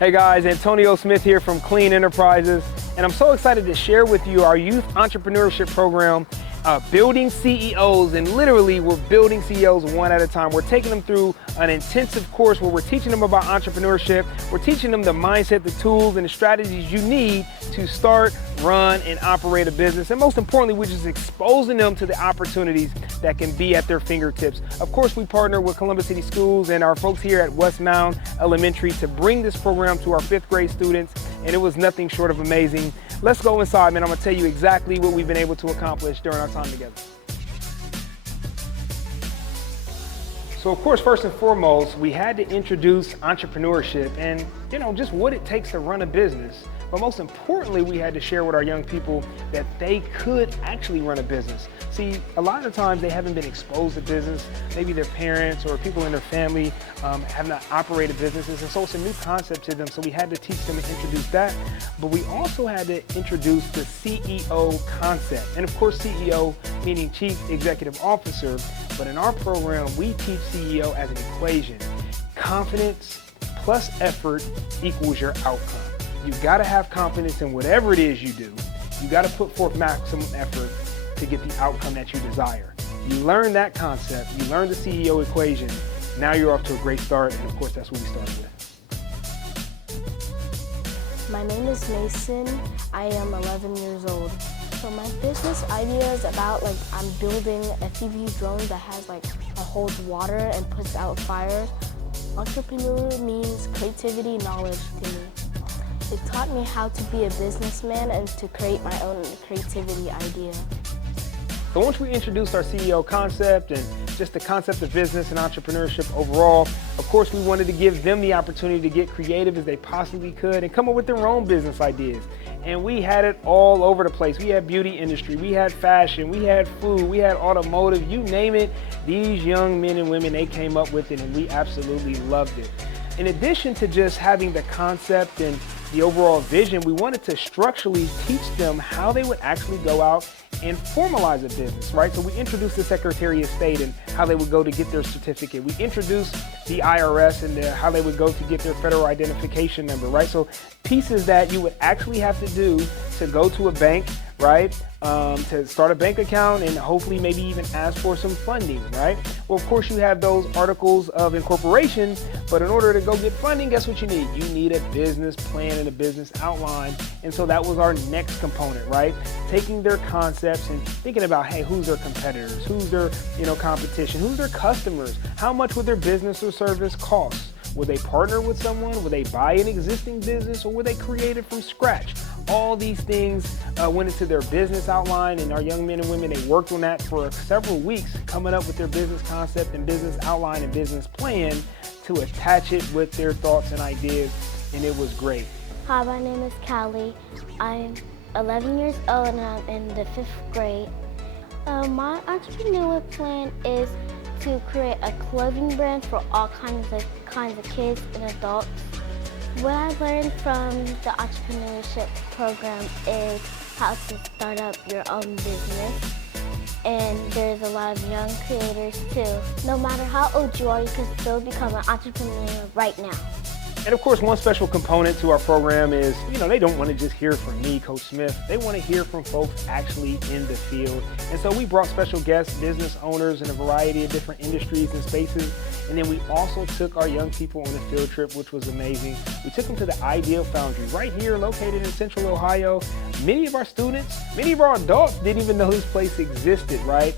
Hey guys, Antonio Smith here from Clean Enterprises, and I'm so excited to share with you our youth entrepreneurship program, building CEOs, and literally we're building CEOs one at a time. We're taking them through an intensive course where we're teaching them about entrepreneurship. We're teaching them the mindset, the tools, and the strategies you need to start, run, and operate a business. And most importantly, we're just exposing them to the opportunities that can be at their fingertips. Of course, we partner with Columbus City Schools and our folks here at West Mound Elementary to bring this program to our 5th grade students, and it was nothing short of amazing. Let's go inside, man. I'm gonna tell you exactly what we've been able to accomplish during our time together. So of course, first and foremost, we had to introduce entrepreneurship and, just what it takes to run a business. But most importantly, we had to share with our young people that they could actually run a business. See, a lot of times they haven't been exposed to business. Maybe their parents or people in their family have not operated businesses, and so it's a new concept to them. So we had to teach them and introduce that. But we also had to introduce the CEO concept. And of course, CEO meaning Chief Executive Officer. But in our program, we teach CEO as an equation. Confidence plus effort equals your outcome. You've got to have confidence in whatever it is you do. You got to put forth maximum effort to get the outcome that you desire. You learn that concept, you learn the CEO equation, now you're off to a great start, and of course that's what we started with. My name is Mason. I am 11 years old. So my business idea is about I'm building a FPV drone that has that holds water and puts out fires. Entrepreneur means creativity, knowledge to me. It taught me how to be a businessman and to create my own creativity idea. So once we introduced our CEO concept and just the concept of business and entrepreneurship overall, of course we wanted to give them the opportunity to get creative as they possibly could and come up with their own business ideas. And we had it all over the place. We had beauty industry, we had fashion, we had food, we had automotive, you name it. These young men and women, they came up with it and we absolutely loved it. In addition to just having the concept and the overall vision, we wanted to structurally teach them how they would actually go out and formalize a business, right? So we introduced the Secretary of State and how they would go to get their certificate. We introduced the IRS and how they would go to get their federal identification number, right? So pieces that you would actually have to do to go to a bank, right? To start a bank account and hopefully maybe even ask for some funding, right? Well, of course you have those articles of incorporation, but in order to go get funding, guess what you need? You need a business plan and a business outline. And so that was our next component, right? Taking their concepts and thinking about, hey, who's their competitors? Who's their, competition? Who's their customers? How much would their business or service cost? Would they partner with someone? Would they buy an existing business, or would they create it from scratch? All these things went into their business outline, and our young men and women, they worked on that for several weeks, coming up with their business concept and business outline and business plan to attach it with their thoughts and ideas, and it was great. Hi, my name is Callie. I'm 11 years old and I'm in the 5th grade. My entrepreneurial plan is to create a clothing brand for all kinds of kids and adults. What I learned from the entrepreneurship program is how to start up your own business. And there's a lot of young creators too. No matter how old you are, you can still become an entrepreneur right now. And of course, one special component to our program is, they don't want to just hear from me, Coach Smith. They want to hear from folks actually in the field. And so we brought special guests, business owners in a variety of different industries and spaces. And then we also took our young people on a field trip, which was amazing. We took them to the Ideal Foundry right here, located in Central Ohio. Many of our students, many of our adults didn't even know this place existed, right?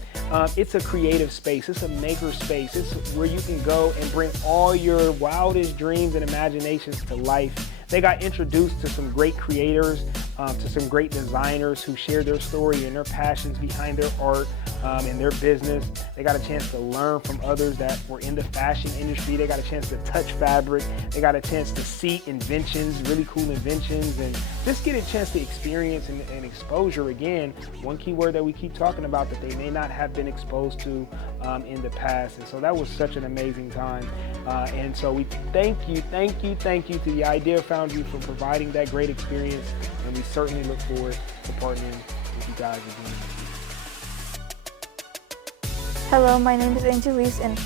It's a creative space. It's a maker space. It's where you can go and bring all your wildest dreams and imaginations to life. They got introduced to some great creators, to some great designers who shared their story and their passions behind their art and their business. They got a chance to learn from others that were in the fashion industry. They got a chance to touch fabric. They got a chance to see inventions, really cool inventions, and just get a chance to experience and exposure again. One key word that we keep talking about that they may not have been exposed to in the past. And so that was such an amazing time. And so we thank you to the Idea Foundry for providing that great experience. And we certainly look forward to partnering with you guys again in the future. Hello, my name is Angelise and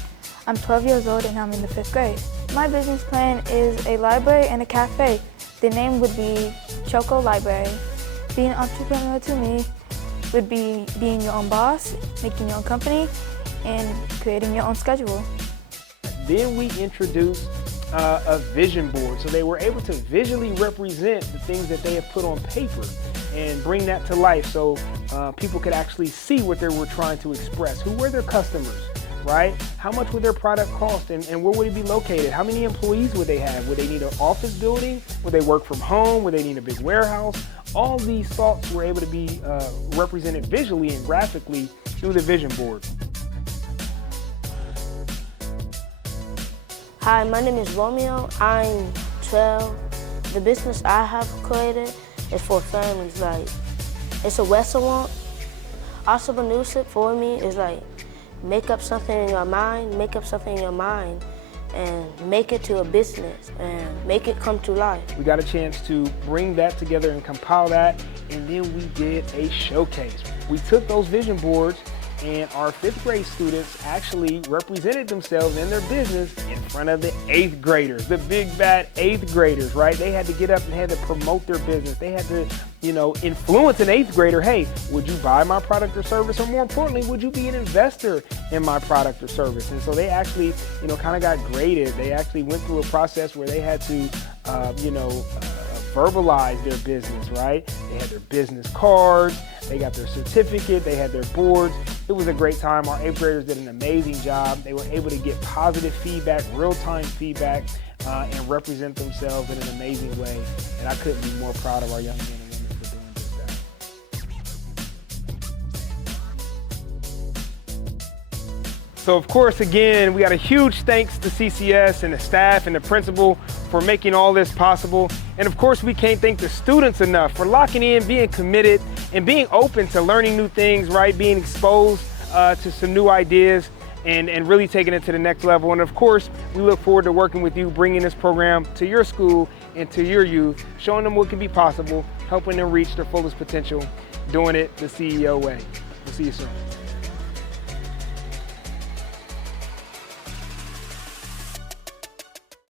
I'm 12 years old and I'm in the 5th grade. My business plan is a library and a cafe. The name would be Choco Library. Being an entrepreneur to me would be being your own boss, making your own company, and creating your own schedule. Then we introduced a vision board, so they were able to visually represent the things that they have put on paper and bring that to life, so people could actually see what they were trying to express. Who were their customers, right? How much would their product cost, and where would it be located? How many employees would they have? Would they need an office building? Would they work from home? Would they need a big warehouse? All these thoughts were able to be represented visually and graphically through the vision board. Hi, my name is Romeo. I'm 12. The business I have created is for families. Like, it's a restaurant. Entrepreneurship for me is like make up something in your mind, and make it to a business and make it come to life. We got a chance to bring that together and compile that, and then we did a showcase. We took those vision boards, and our 5th grade students actually represented themselves and their business in front of the 8th graders, the big bad 8th graders, right? They had to get up and had to promote their business. They had to, influence an 8th grader. Hey, would you buy my product or service? Or more importantly, would you be an investor in my product or service? And so they actually, kind of got graded. They actually went through a process where they had to, verbalize their business, right? They had their business cards, they got their certificate, they had their boards. It was a great time. Our 8th graders did an amazing job. They were able to get positive feedback, real-time feedback, and represent themselves in an amazing way. And I couldn't be more proud of our young men and women for doing just that. So of course, again, we got a huge thanks to CCS and the staff and the principal for making all this possible. And of course, we can't thank the students enough for locking in, being committed, and being open to learning new things, right? Being exposed to some new ideas and really taking it to the next level. And of course, we look forward to working with you, bringing this program to your school and to your youth, showing them what can be possible, helping them reach their fullest potential, doing it the CEO way. We'll see you soon.